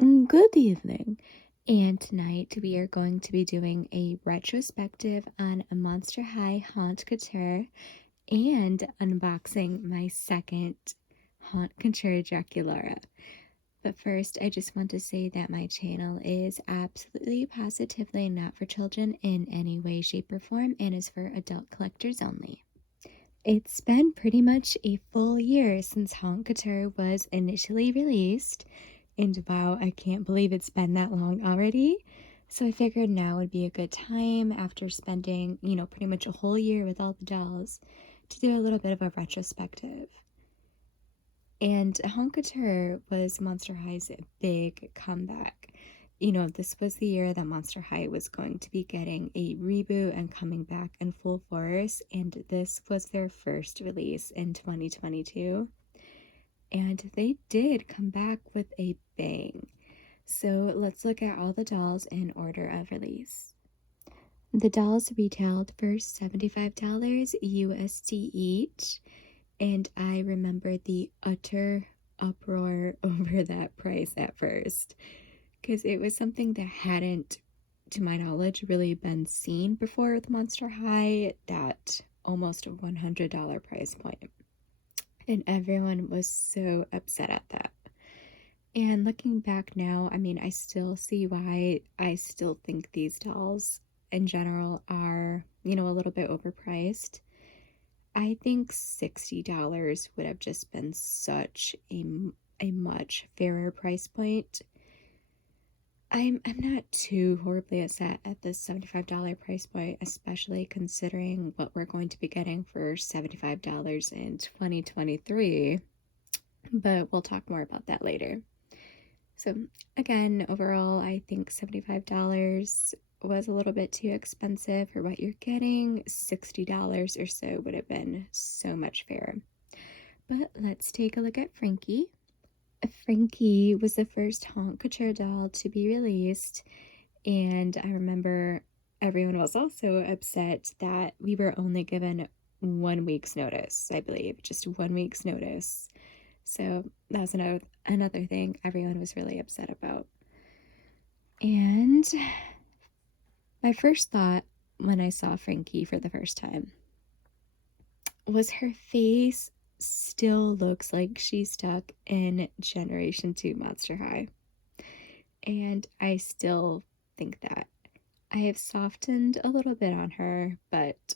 Good evening. And tonight we are going to be doing a retrospective on a Monster High Haunt Couture and unboxing my second Haunt Couture Draculaura. But first, I just want to say that my channel is absolutely positively not for children in any way, shape, or form and is for adult collectors only. It's been pretty much a full year since Haunt Couture was initially released, and wow, I can't believe it's been that long already. So I figured now would be a good time after spending, pretty much a whole year with all the dolls to do a little bit of a retrospective. And Haunt Couture was Monster High's big comeback. This was the year that Monster High was going to be getting a reboot and coming back in full force, and this was their first release in 2022. And they did come back with a bang. So let's look at all the dolls in order of release. The dolls retailed for $75 USD each, and I remember the utter uproar over that price at first because it was something that hadn't, to my knowledge, really been seen before with Monster High, that almost $100 price point. And everyone was so upset at that. And looking back now, I still see why. I still think these dolls in general are, a little bit overpriced. I think $60 would have just been such a much fairer price point. I'm not too horribly upset at this $75 price point, especially considering what we're going to be getting for $75 in 2023. But we'll talk more about that later. So again, overall, I think $75 was a little bit too expensive for what you're getting. $60 or so would have been so much fairer. But let's take a look at Frankie. Frankie was the first Haunt Couture doll to be released, and I remember everyone was also upset that we were only given 1 week's notice, I believe, just 1 week's notice. So that was another thing everyone was really upset about. And my first thought when I saw Frankie for the first time was her face still looks like she's stuck in Generation 2 Monster High. And I still think that. I have softened a little bit on her, but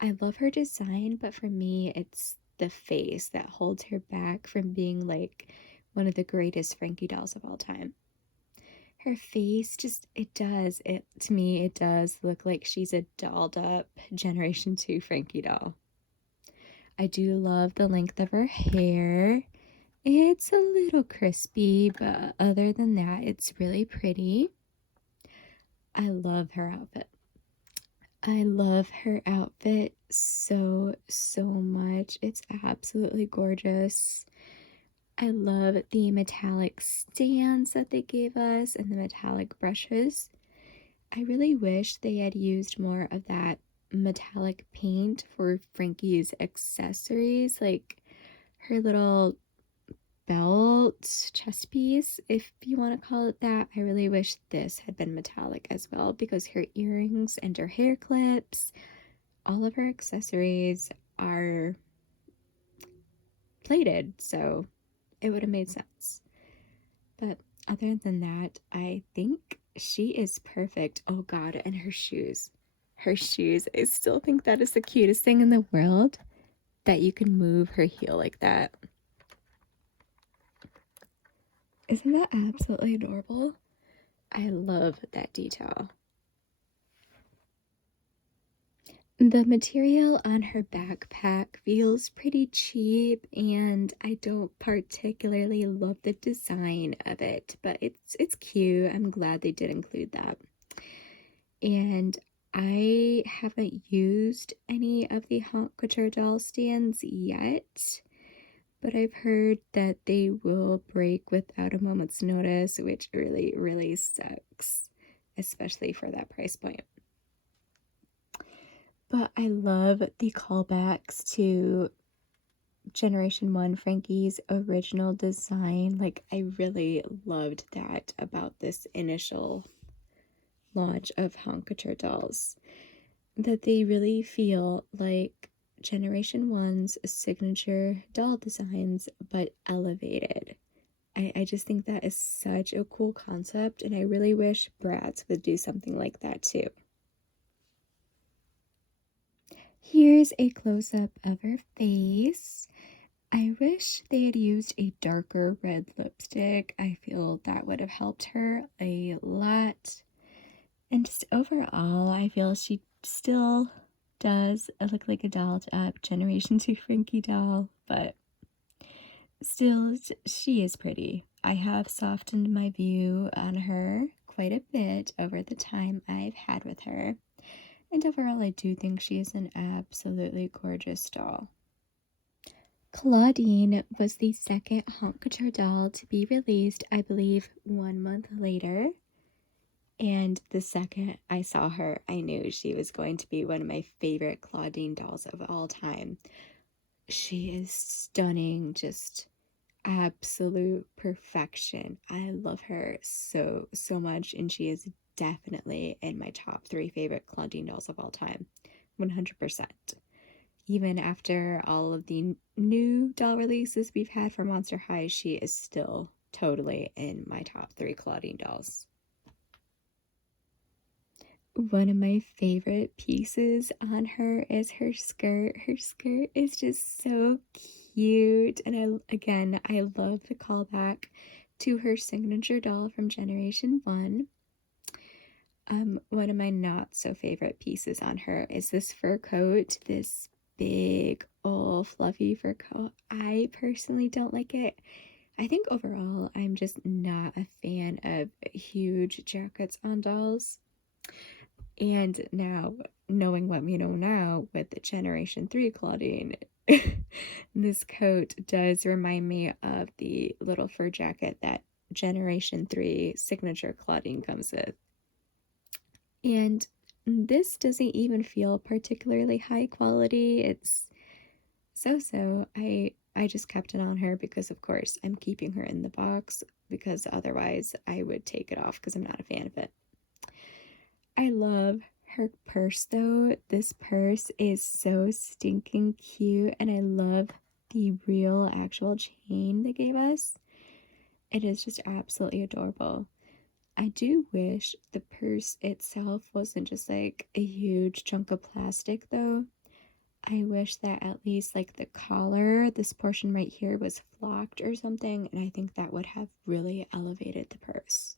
I love her design, but for me, it's the face that holds her back from being like one of the greatest Frankie dolls of all time. Her face to me, it does look like she's a dolled up Generation 2 Frankie doll. I do love the length of her hair. It's a little crispy, but other than that, it's really pretty. I love her outfit. I love her outfit so, so much. It's absolutely gorgeous. I love the metallic stands that they gave us and the metallic brushes. I really wish they had used more of that metallic paint for Frankie's accessories, like her little belt, chest piece, if you want to call it that. I really wish this had been metallic as well, because her earrings and her hair clips, all of her accessories are plated, so it would have made sense. But other than that, I think she is perfect. Oh god, and her shoes. Her shoes. I still think that is the cutest thing in the world, that you can move her heel like that. Isn't that absolutely adorable? I love that detail. The material on her backpack feels pretty cheap, and I don't particularly love the design of it, but it's cute. I'm glad they did include that. And I haven't used any of the Haunt Couture doll stands yet, but I've heard that they will break without a moment's notice, which really, really sucks, especially for that price point. But I love the callbacks to Generation 1 Frankie's original design. Like, I really loved that about this initial launch of Haunt Couture dolls, that they really feel like Generation 1's signature doll designs, but elevated. I just think that is such a cool concept, and I really wish Bratz would do something like that too. Here's a close-up of her face. I wish they had used a darker red lipstick. I feel that would have helped her a lot. And just overall, I feel she still does look like a dolled up Generation 2 Frankie doll, but still, she is pretty. I have softened my view on her quite a bit over the time I've had with her. And overall, I do think she is an absolutely gorgeous doll. Claudine was the second Haunt Couture doll to be released, I believe, 1 month later. And the second I saw her, I knew she was going to be one of my favorite Claudine dolls of all time. She is stunning, just absolute perfection. I love her so, so much, and she is definitely in my top 3 favorite Claudine dolls of all time. 100%. Even after all of the new doll releases we've had for Monster High, she is still totally in my top 3 Claudine dolls. One of my favorite pieces on her is her skirt. Her skirt is just so cute. And I love the callback to her signature doll from Generation 1. One of my not so favorite pieces on her is this fur coat, this big, old, fluffy fur coat. I personally don't like it. I think overall, I'm just not a fan of huge jackets on dolls. And now, knowing what we know now with the Generation 3 Claudine, this coat does remind me of the little fur jacket that Generation 3 signature Claudine comes with. And this doesn't even feel particularly high quality. It's so. I just kept it on her because, of course, I'm keeping her in the box, because otherwise I would take it off because I'm not a fan of it. I love her purse though. This purse is so stinking cute, and I love the real actual chain they gave us. It is just absolutely adorable. I do wish the purse itself wasn't just like a huge chunk of plastic though. I wish that at least like the collar, this portion right here, was flocked or something, and I think that would have really elevated the purse.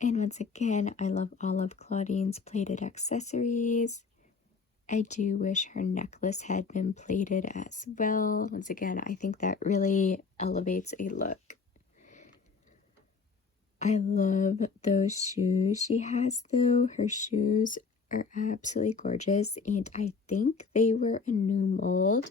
And once again, I love all of Claudine's plated accessories. I do wish her necklace had been plated as well. Once again, I think that really elevates a look. I love those shoes she has though. Her shoes are absolutely gorgeous, and I think they were a new mold.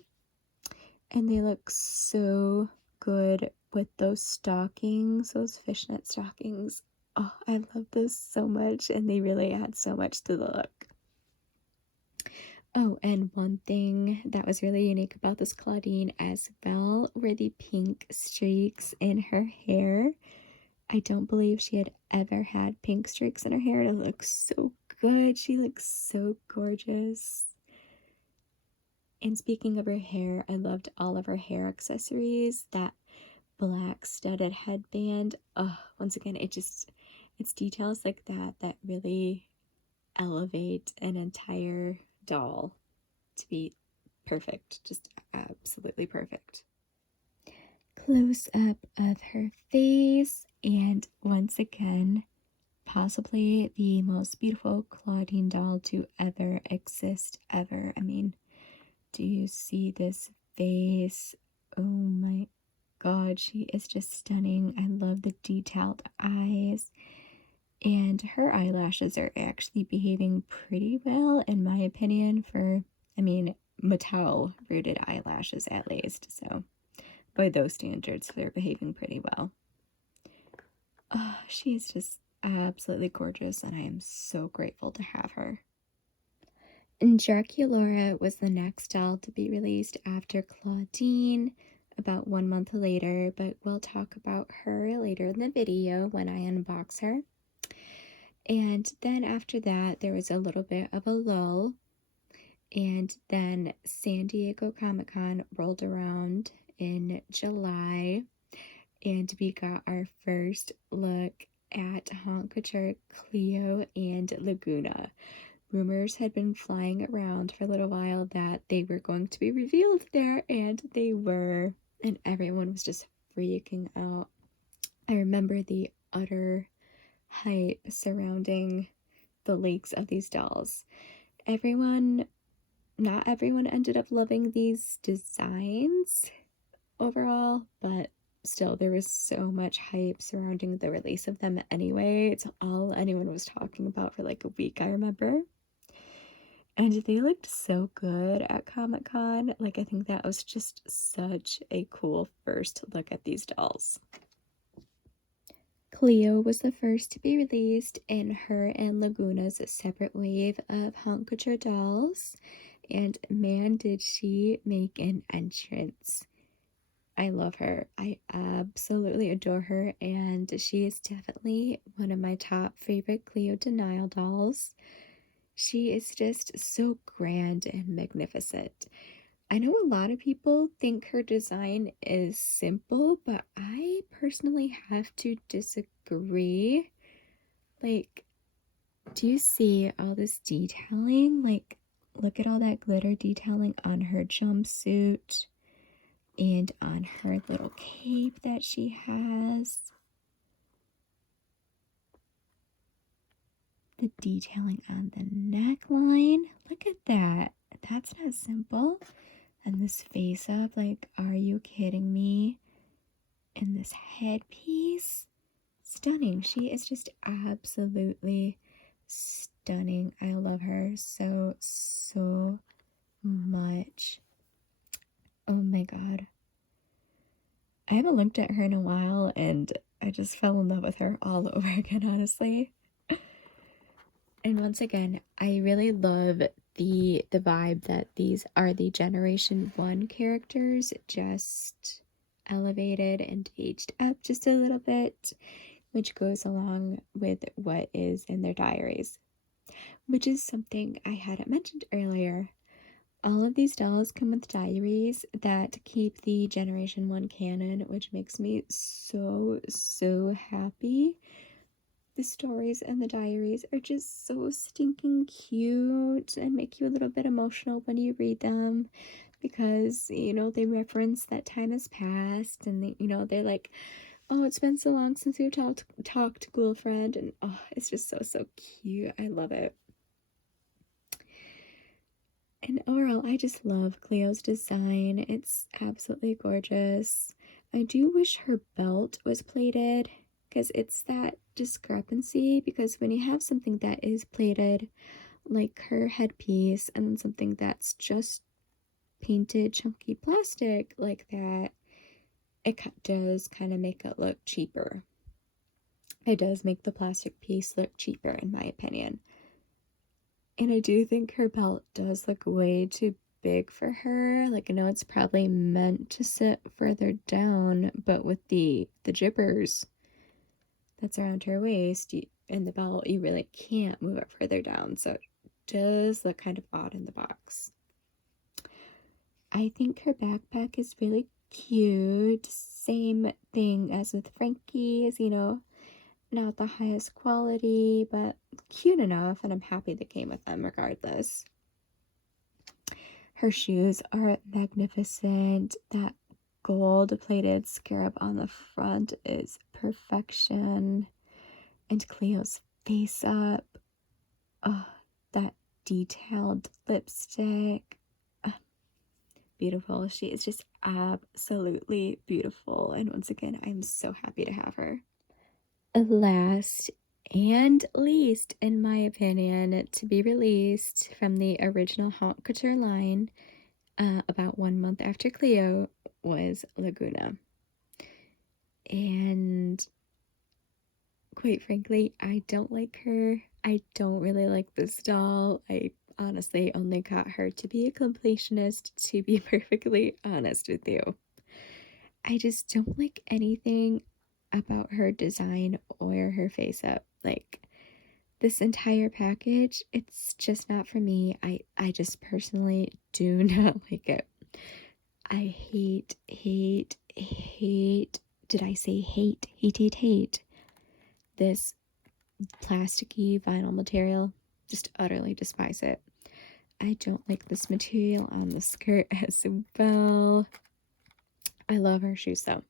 And they look so good with those stockings, those fishnet stockings. Oh, I love those so much, and they really add so much to the look. Oh, and one thing that was really unique about this Claudine as well were the pink streaks in her hair. I don't believe she had ever had pink streaks in her hair. It looks so good. She looks so gorgeous. And speaking of her hair, I loved all of her hair accessories. That black studded headband. Oh, once again, it's details like that that really elevate an entire doll to be perfect. Just absolutely perfect. Close up of her face, and once again, possibly the most beautiful Claudine doll to ever exist ever. I mean, do you see this face? Oh my god, she is just stunning. I love the detailed eyes. And her eyelashes are actually behaving pretty well, in my opinion, for, I mean, Mattel rooted eyelashes at least. So, by those standards, they're behaving pretty well. Oh, she's just absolutely gorgeous, and I am so grateful to have her. And Draculaura was the next doll to be released after Claudine, about 1 month later, but we'll talk about her later in the video when I unbox her. And then after that, there was a little bit of a lull, and then San Diego Comic-Con rolled around in July, and we got our first look at Haunt Couture Cleo and Laguna. Rumors had been flying around for a little while that they were going to be revealed there, and they were, and everyone was just freaking out. I remember the utter hype surrounding the leaks of these dolls. Not everyone ended up loving these designs overall, but still, there was so much hype surrounding the release of them anyway. It's all anyone was talking about for like a week, I remember. And they looked so good at Comic-Con. Like, I think that was just such a cool first look at these dolls. Cleo was the first to be released in her and Laguna's separate wave of Haunt Couture dolls. And man, did she make an entrance. I love her. I absolutely adore her, and she is definitely one of my top favorite Cleo Denial dolls. She is just so grand and magnificent. I know a lot of people think her design is simple, but I personally have to disagree. Like, do you see all this detailing? Like, look at all that glitter detailing on her jumpsuit and on her little cape that she has. The detailing on the neckline. Look at that. That's not simple. And this face up, like, are you kidding me? And this headpiece. Stunning. She is just absolutely stunning. I love her so, so much. Oh my god. I haven't looked at her in a while, and I just fell in love with her all over again, honestly. And once again, I really love the vibe that these are the Generation 1 characters, just elevated and aged up just a little bit, which goes along with what is in their diaries, which is something I hadn't mentioned earlier. All of these dolls come with diaries that keep the Generation 1 canon, which makes me so, so happy. The stories and the diaries are just so stinking cute and make you a little bit emotional when you read them, because, they reference that time has passed, and they're like, oh, it's been so long since we've talked, girlfriend, and oh, it's just so, so cute. I love it. And overall, I just love Cleo's design. It's absolutely gorgeous. I do wish her belt was plated, because it's that discrepancy, because when you have something that is plated, like her headpiece, and then something that's just painted chunky plastic like that, it does kind of make it look cheaper. It does make the plastic piece look cheaper, in my opinion. And I do think her belt does look way too big for her. Like, I know it's probably meant to sit further down, but with the jibbers that's around her waist and the belt, you really can't move it further down. So it does look kind of odd in the box. I think her backpack is really cute. Same thing as with Frankie's, not the highest quality, but cute enough, and I'm happy they came with them regardless. Her shoes are magnificent. That gold-plated scarab on the front is perfection. And Cleo's face up. Oh, that detailed lipstick. Beautiful. She is just absolutely beautiful. And once again, I'm so happy to have her. Last and least, in my opinion, to be released from the original Haunt Couture line about 1 month after Cleo was Laguna. And quite frankly, I don't like her. I don't really like this doll. I honestly only got her to be a completionist, to be perfectly honest with you. I just don't like anything about her design or her face up. Like, this entire package, it's just not for me. I just personally do not like it. I hate, did I say hate? Hate this plasticky vinyl material. Just utterly despise it. I don't like this material on the skirt as well. I love her shoes though.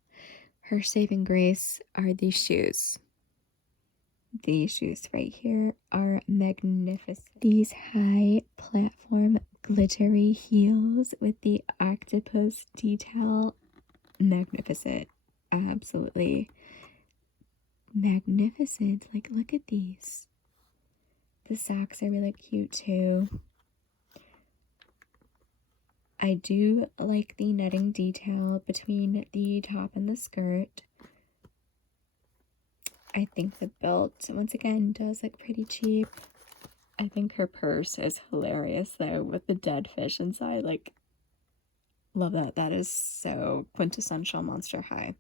Her saving grace are these shoes. These shoes right here are magnificent. These high platform glittery heels with the octopus detail. Magnificent. Absolutely magnificent. Like, look at these. The socks are really cute too. I do like the netting detail between the top and the skirt. I think the belt, once again, does look pretty cheap. I think her purse is hilarious, though, with the dead fish inside. Like, love that. That is so quintessential Monster High.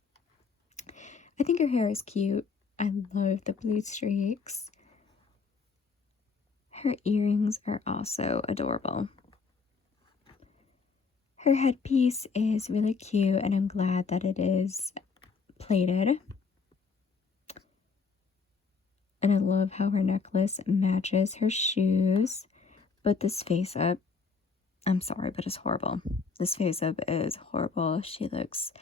I think her hair is cute. I love the blue streaks. Her earrings are also adorable. Her headpiece is really cute, and I'm glad that it is plated. And I love how her necklace matches her shoes. But this face up, I'm sorry, but it's horrible. This face up is horrible. She looks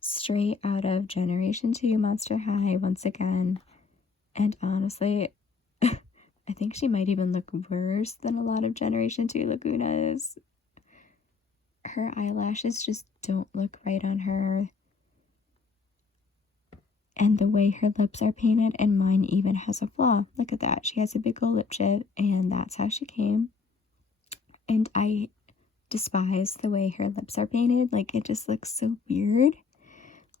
straight out of Generation 2 Monster High once again. And honestly, I think she might even look worse than a lot of Generation 2 Lagunas. Her eyelashes just don't look right on her. And the way her lips are painted, and mine even has a flaw. Look at that. She has a big old lip chip, and that's how she came. And I despise the way her lips are painted. Like, it just looks so weird.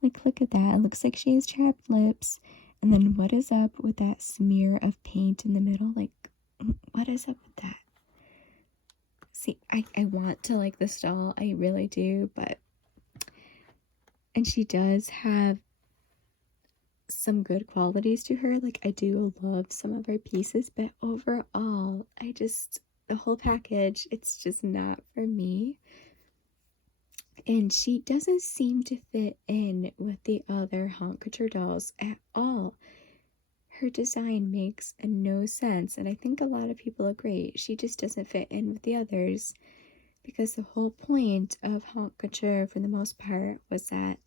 Like, look at that. It looks like she has chapped lips. And then what is up with that smear of paint in the middle? Like, what is up with that? See, I want to like this doll. I really do, but... And she does have some good qualities to her. Like, I do love some of her pieces, but overall, the whole package, it's just not for me. And she doesn't seem to fit in with the other Haunt Couture dolls at all. Her design makes no sense, and I think a lot of people agree. She just doesn't fit in with the others, because the whole point of Haunt Couture, for the most part, was that,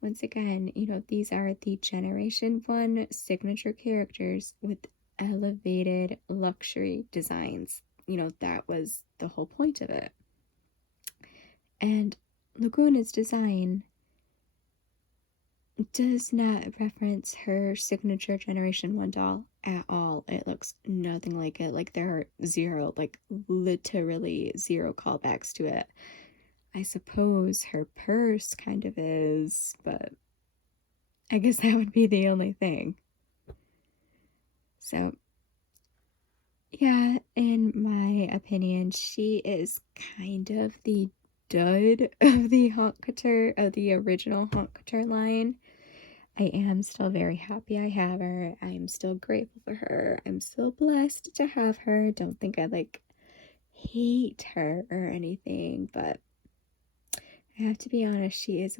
once again, these are the Generation 1 signature characters with elevated luxury designs. That was the whole point of it. And Laguna's design does not reference her signature Generation 1 doll at all. It looks nothing like it. Like, there are zero, like, literally zero callbacks to it. I suppose her purse kind of is, but I guess that would be the only thing. So, yeah, in my opinion, she is kind of the dud of the Haunt Couture, of the original Haunt Couture line. I am still very happy I have her. I am still grateful for her. I'm still blessed to have her. Don't think I hate her or anything, but I have to be honest, she is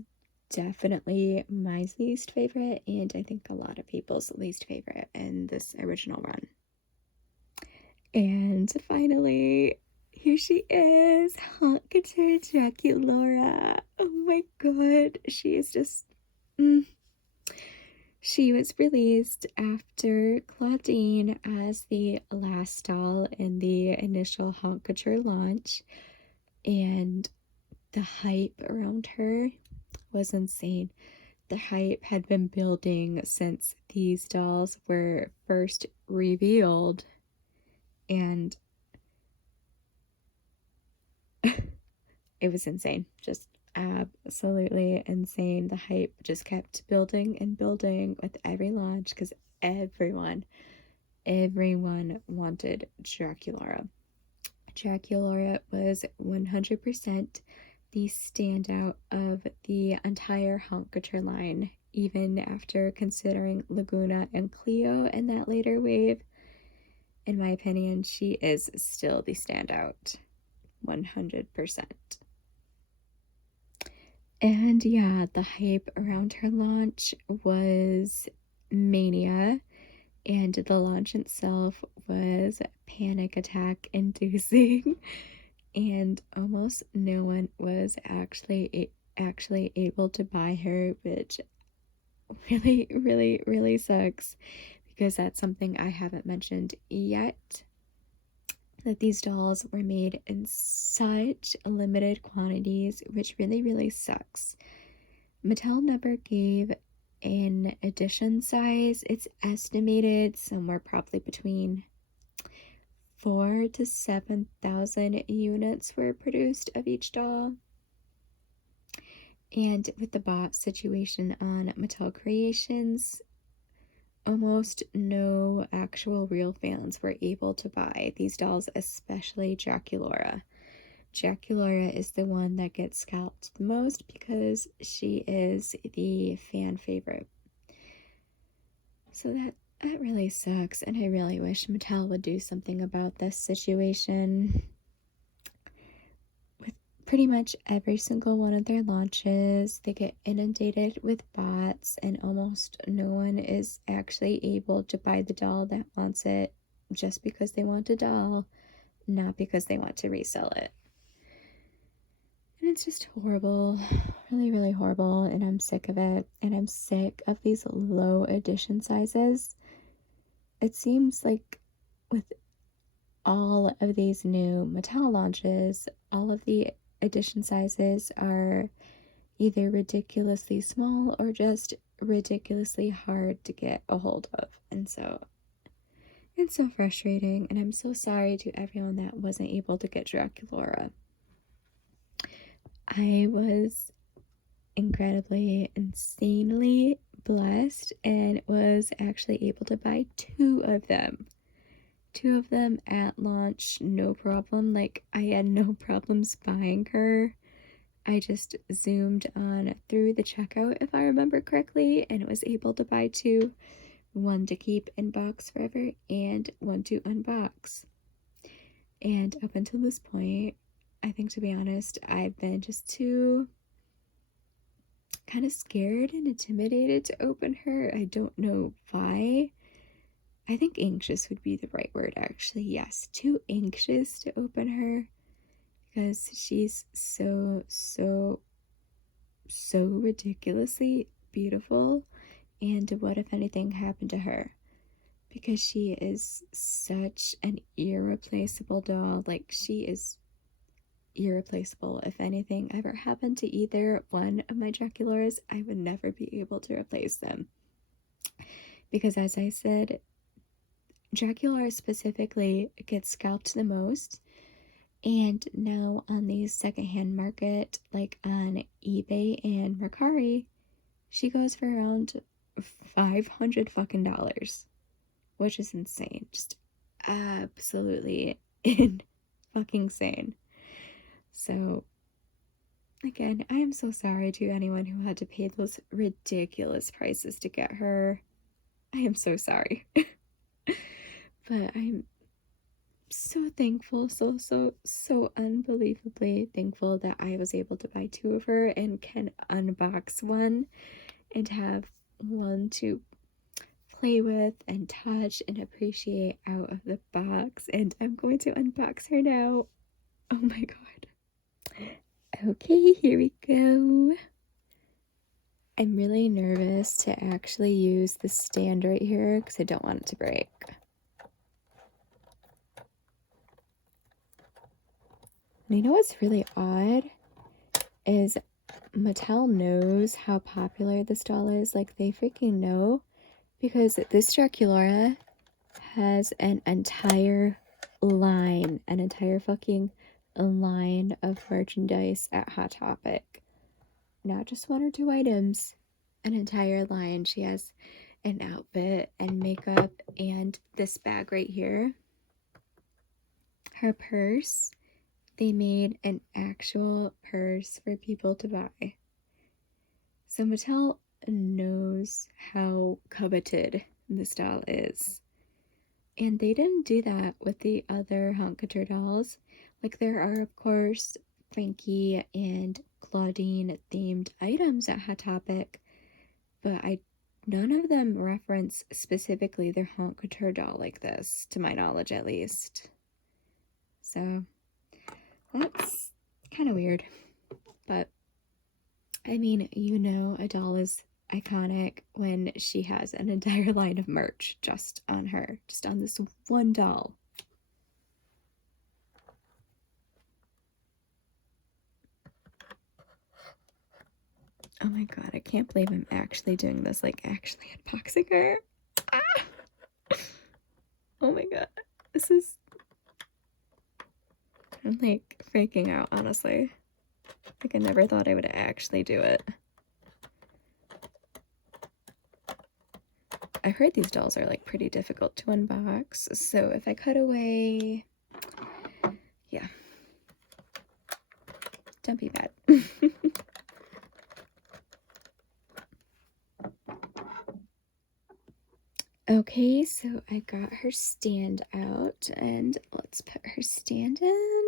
definitely my least favorite, and I think a lot of people's least favorite in this original run. And finally, here she is, Haunt Couture Draculaura. Oh my god, she is just... She was released after Claudine as the last doll in the initial Haunt Couture launch, and the hype around her was insane. The hype had been building since these dolls were first revealed, and it was insane. Just absolutely insane. The hype just kept building and building with every launch, because everyone wanted Draculaura. Draculaura was 100% the standout of the entire Haunt Couture line, even after considering Laguna and Cleo in that later wave. In my opinion, she is still the standout, 100%. And yeah, the hype around her launch was mania, and the launch itself was panic attack inducing. And almost no one was actually able to buy her, which really sucks, because that's something I haven't mentioned yet, that these dolls were made in such limited quantities, which really sucks. Mattel never gave an edition size. It's estimated somewhere probably between 4 to 7,000 units were produced of each doll. And with the bot situation on Mattel Creations, almost no actual real fans were able to buy these dolls, especially Draculaura. Draculaura is the one that gets scalped the most because she is the fan favorite. So that really sucks, and I really wish Mattel would do something about this situation. With pretty much every single one of their launches, they get inundated with bots, and almost no one is actually able to buy the doll that wants it just because they want a doll, not because they want to resell it. And it's just horrible, really horrible, and I'm sick of it. And I'm sick of these low edition sizes. It seems like with all of these new Mattel launches, all of the edition sizes are either ridiculously small or just ridiculously hard to get a hold of. And so it's so frustrating, and I'm so sorry to everyone that wasn't able to get Draculaura. I was incredibly, insanely blessed and was actually able to buy two of them at launch, no problem. Like, I had no problems buying her. I just zoomed on through the checkout, if I remember correctly, and was able to buy two, one to keep in box forever and one to unbox. And up until this point, I think, to be honest, I've been just too kind of scared and intimidated to open her. I don't know why. I think anxious would be the right word, actually. Yes, too anxious to open her because she's so ridiculously beautiful. And what if anything happened to her? Because she is such an irreplaceable doll. Like, she is irreplaceable. If anything ever happened to either one of my Draculauras, I would never be able to replace them. Because, as I said, Draculaura specifically gets scalped the most. And now on the secondhand market, like on eBay and Mercari, she goes for around $500 fucking dollars, which is insane. Just absolutely fucking insane. So again, I am so sorry to anyone who had to pay those ridiculous prices to get her. I am so sorry. But I'm so thankful, so unbelievably thankful that I was able to buy two of her and can unbox one and have one to play with and touch and appreciate out of the box. And I'm going to unbox her now. Oh my god. Okay, here we go. I'm really nervous to actually use the stand right here because I don't want it to break. And you know what's really odd is Mattel knows how popular this doll is. Like, they freaking know, because this Draculaura has an entire fucking line of merchandise at Hot Topic. Not just one or two items, an entire line. She has an outfit and makeup and this bag right here. her purse, they made an actual purse for people to buy. So Mattel knows how coveted this doll is. And they didn't do that with the other Haunt Couture dolls. Like, there are, of course, Frankie and Claudine themed items at Hot Topic, but none of them reference specifically their Haunt Couture doll like this, to my knowledge at least. So that's kind of weird. But I mean, you know, a doll is iconic when she has an entire line of merch just on her, just on this one doll. Oh my god, I can't believe I'm actually doing this, like actually unboxing her. Ah! Oh my god, this is... I'm like freaking out, honestly. Like, I never thought I would actually do it. I heard these dolls are like pretty difficult to unbox, so if I cut away, yeah, don't be mad. Okay, so I got her stand out, and let's put her stand in.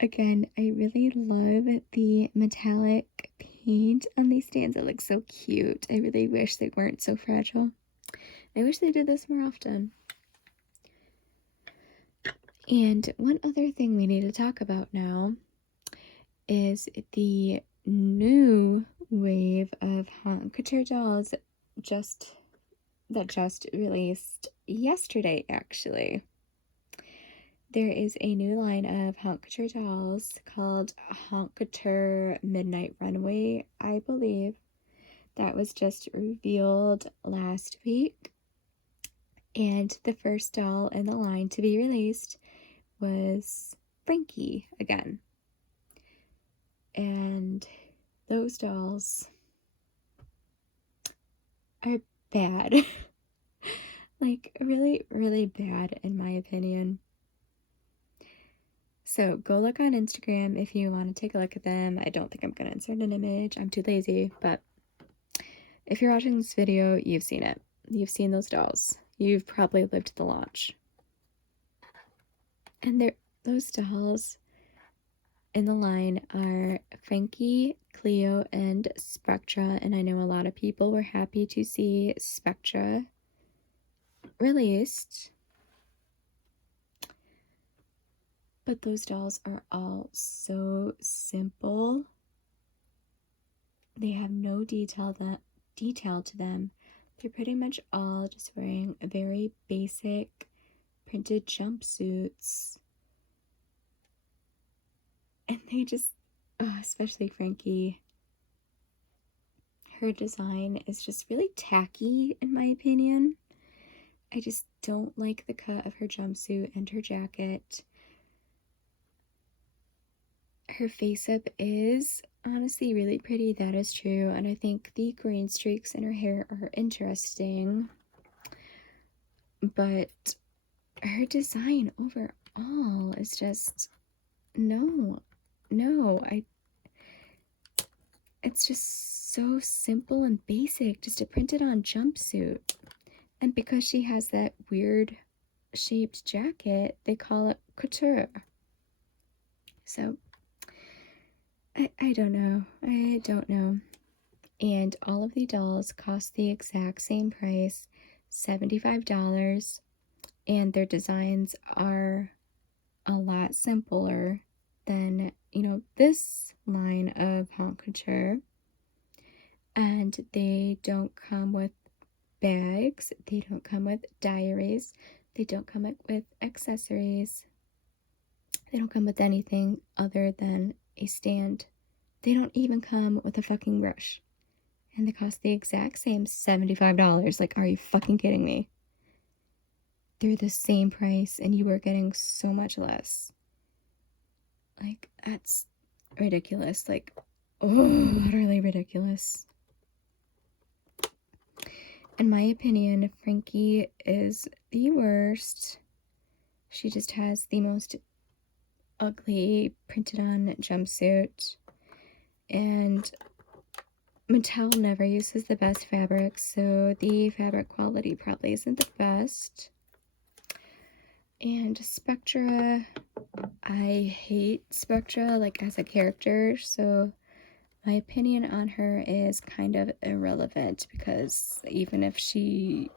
Again, I really love the metallic paint on these stands. It looks so cute. I really wish they weren't so fragile. I wish they did this more often. And one other thing we need to talk about now is the new wave of Haunt Couture dolls that just released yesterday, actually. There is a new line of Haunt Couture dolls called Haunt Couture Midnight Runway, I believe. That was just revealed last week. And the first doll in the line to be released was Frankie again. And those dolls are bad. Like, really, really bad in my opinion. So go look on Instagram if you want to take a look at them. I don't think I'm going to insert an image. I'm too lazy, but if you're watching this video, you've seen it. You've seen those dolls. You've probably lived the launch. And those dolls in the line are Frankie, Cleo, and Spectra. And I know a lot of people were happy to see Spectra released. But those dolls are all so simple. They have no detail to them. They're pretty much all just wearing very basic printed jumpsuits. And they just, especially Frankie, her design is just really tacky in my opinion. I just don't like the cut of her jumpsuit and her jacket. Her face up is honestly really pretty, that is true, and I think the green streaks in her hair are interesting, but her design overall is just no, it's just so simple and basic, just a printed on jumpsuit. And because she has that weird shaped jacket, they call it couture. So I don't know. I don't know. And all of the dolls cost the exact same price, $75. And their designs are a lot simpler than, you know, this line of Haunt Couture. And they don't come with bags. They don't come with diaries. They don't come with accessories. They don't come with anything other than a stand. They don't even come with a fucking brush. And they cost the exact same $75. Like, are you fucking kidding me? They're the same price and you are getting so much less. Like, that's ridiculous. Like, oh, utterly ridiculous. In my opinion, Frankie is the worst. She just has the most ugly printed on jumpsuit, and Mattel never uses the best fabric, so the fabric quality probably isn't the best. And Spectra, I hate Spectra, like, as a character, so my opinion on her is kind of irrelevant, because even if she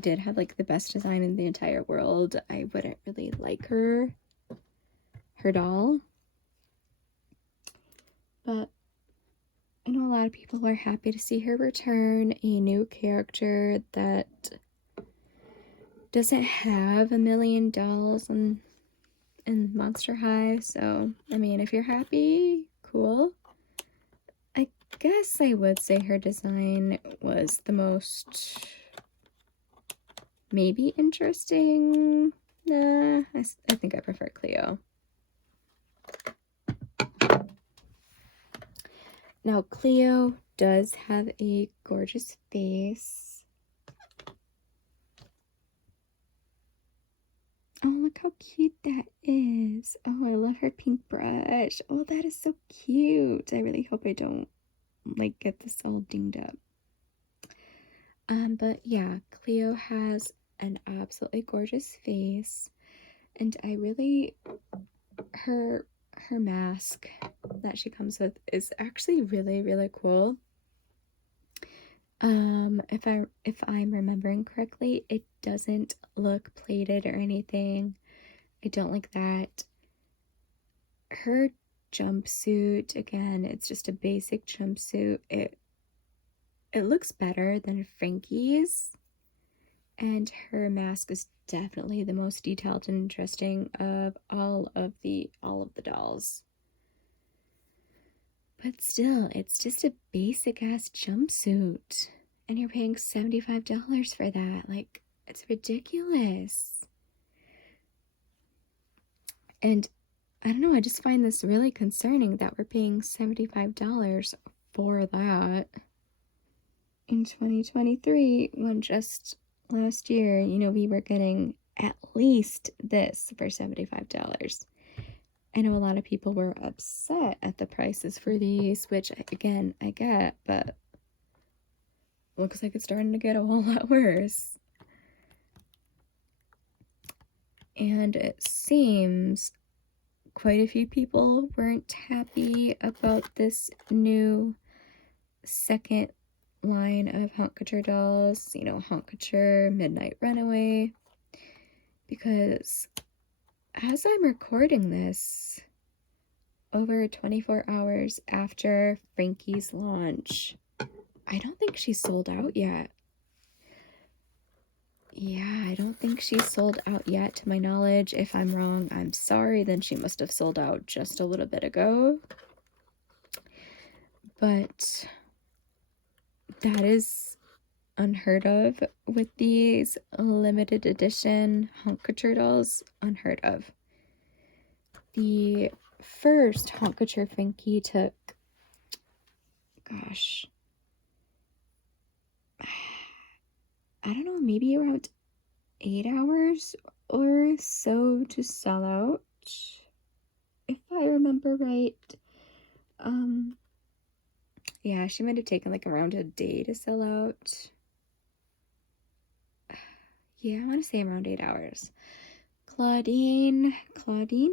did have, like, the best design in the entire world, I wouldn't really like her doll. But I know a lot of people are happy to see her return, a new character that doesn't have a million dolls in Monster High. So, I mean, if you're happy, cool. I guess I would say her design was the most maybe interesting. Nah, I think I prefer Cleo. Now, Cleo does have a gorgeous face. Oh, look how cute that is. Oh, I love her pink brush. Oh, that is so cute. I really hope I don't, like, get this all dinged up. But yeah, Cleo has an absolutely gorgeous face. And I really, her mask that she comes with is actually really, really cool. If I'm remembering correctly, it doesn't look plated or anything. I don't like that. Her jumpsuit, again, it's just a basic jumpsuit. It looks better than Frankie's, and her mask is definitely the most detailed and interesting of all of the dolls. But still, it's just a basic ass jumpsuit, and you're paying $75 for that. Like, it's ridiculous. And I don't know, I just find this really concerning that we're paying $75 for that in 2023, when just last year, you know, we were getting at least this for $75. I know a lot of people were upset at the prices for these, which, again, I get, but looks like it's starting to get a whole lot worse. And it seems quite a few people weren't happy about this new second line of Haunt Couture dolls, you know, Haunt Couture, Midnight Runaway, because as I'm recording this, over 24 hours after Frankie's launch, I don't think she's sold out yet. Yeah, I don't think she's sold out yet, to my knowledge. If I'm wrong, I'm sorry, then she must have sold out just a little bit ago. But that is unheard of with these limited edition Haunt Couture dolls. Unheard of. The first Haunt Couture Frankie took, gosh, I don't know, maybe around 8 hours or so to sell out, if I remember right. Yeah, she might have taken like around a day to sell out. Yeah, I want to say around 8 hours. Claudine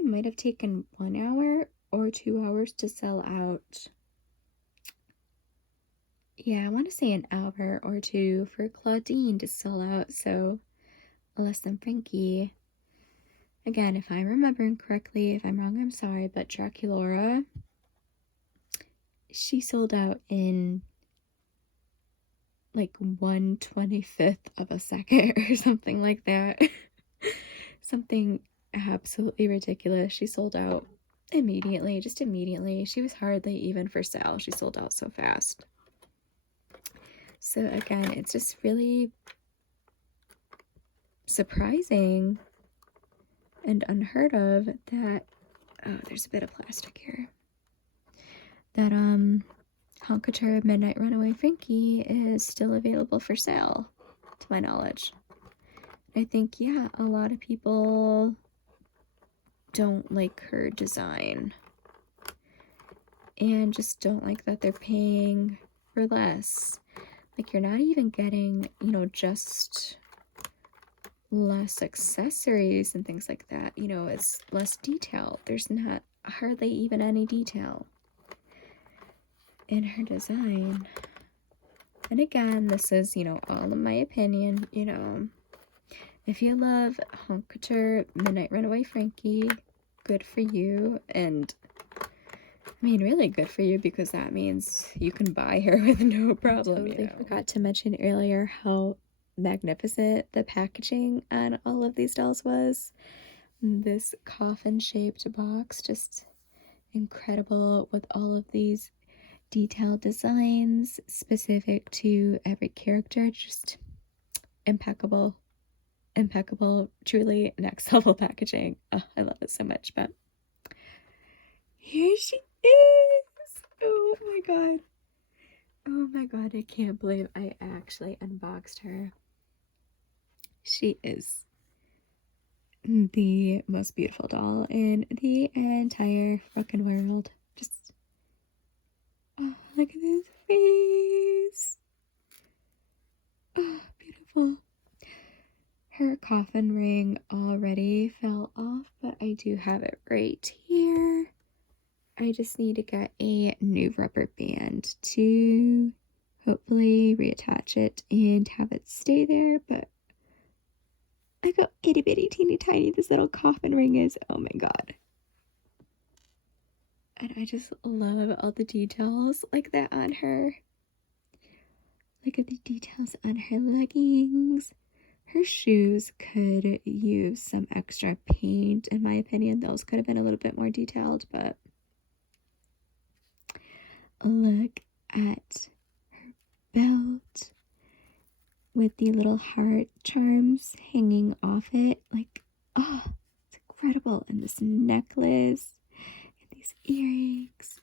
might have taken 1 hour or 2 hours to sell out. Yeah, I want to say an hour or two for Claudine to sell out, so less than Frankie. Again, if I'm remembering correctly, if I'm wrong, I'm sorry, but Draculaura, she sold out in like 1/25th of a second or something like that. Something absolutely ridiculous. She sold out immediately, just immediately. She was hardly even for sale. She sold out so fast. So again, it's just really surprising and unheard of that, oh, there's a bit of plastic here, that Haunt Couture Midnight Runaway Frankie is still available for sale. to my knowledge. I think, yeah, a lot of people don't like her design and just don't like that they're paying for less. Like, you're not even getting, you know, just less accessories and things like that. You know, it's less detail. There's not hardly even any detail in her design. And again, this is, you know, all in my opinion. You know, if you love Haunt Couture Midnight Runaway Frankie, good for you. And I mean, really good for you, because that means you can buy her with no problem. Totally forgot to mention earlier how magnificent the packaging on all of these dolls was. This coffin-shaped box, just incredible, with all of these detailed designs specific to every character. Just impeccable, truly next level packaging. Oh, I love it so much. But here she is. Oh my god. Oh my god, I can't believe I actually unboxed her. She is the most beautiful doll in the entire fucking world. Just, oh, look at this face. Oh, beautiful. Her coffin ring already fell off, but I do have it right here. I just need to get a new rubber band to hopefully reattach it and have it stay there. But look how itty bitty teeny tiny this little coffin ring is. Oh my god. And I just love all the details like that on her. Look at the details on her leggings. Her shoes could use some extra paint, in my opinion. Those could have been a little bit more detailed, but look at her belt with the little heart charms hanging off it. Like, oh, it's incredible. And this necklace, and these earrings,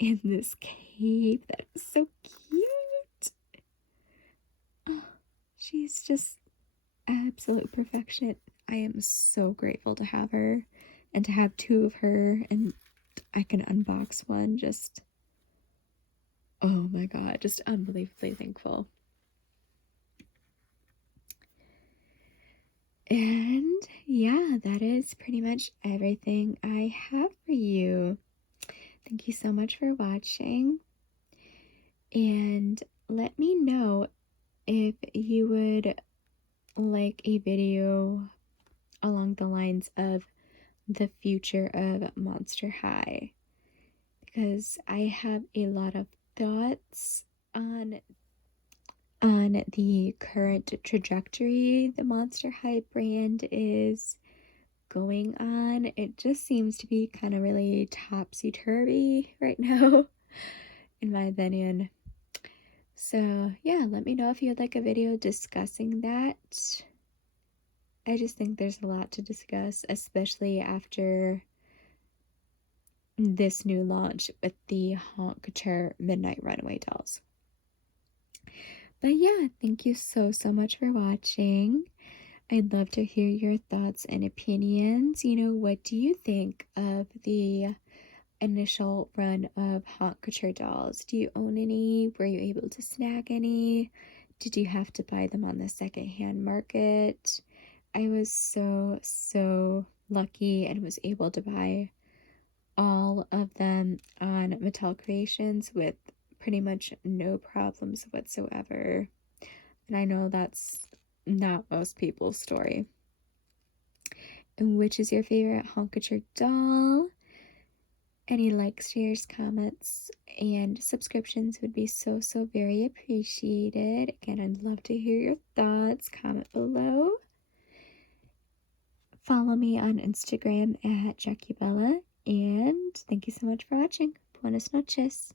and this cape that is so cute. Oh, she's just absolute perfection. I am so grateful to have her and to have two of her, and I can unbox one. Just, oh my god, just unbelievably thankful. And yeah, that is pretty much everything I have for you. Thank you so much for watching, and let me know if you would like a video along the lines of the future of Monster High, because I have a lot of thoughts on the current trajectory the Monster High brand is going on. It just seems to be kind of really topsy-turvy right now, in my opinion. So yeah, let me know if you'd like a video discussing that. I just think there's a lot to discuss, especially after this new launch with the Haunt Couture Midnight Runaway dolls. But yeah, thank you so much for watching. I'd love to hear your thoughts and opinions. You know, what do you think of the initial run of Haunt Couture dolls? Do you own any? Were you able to snag any? Did you have to buy them on the secondhand market? I was so lucky and was able to buy all of them on Mattel Creations with pretty much no problems whatsoever. And I know that's not most people's story. And which is your favorite Haunt Couture doll? Any likes, shares, comments, and subscriptions would be so very appreciated. Again, I'd love to hear your thoughts. Comment below. Follow me on Instagram at JackieBella. And thank you so much for watching. Buenas noches.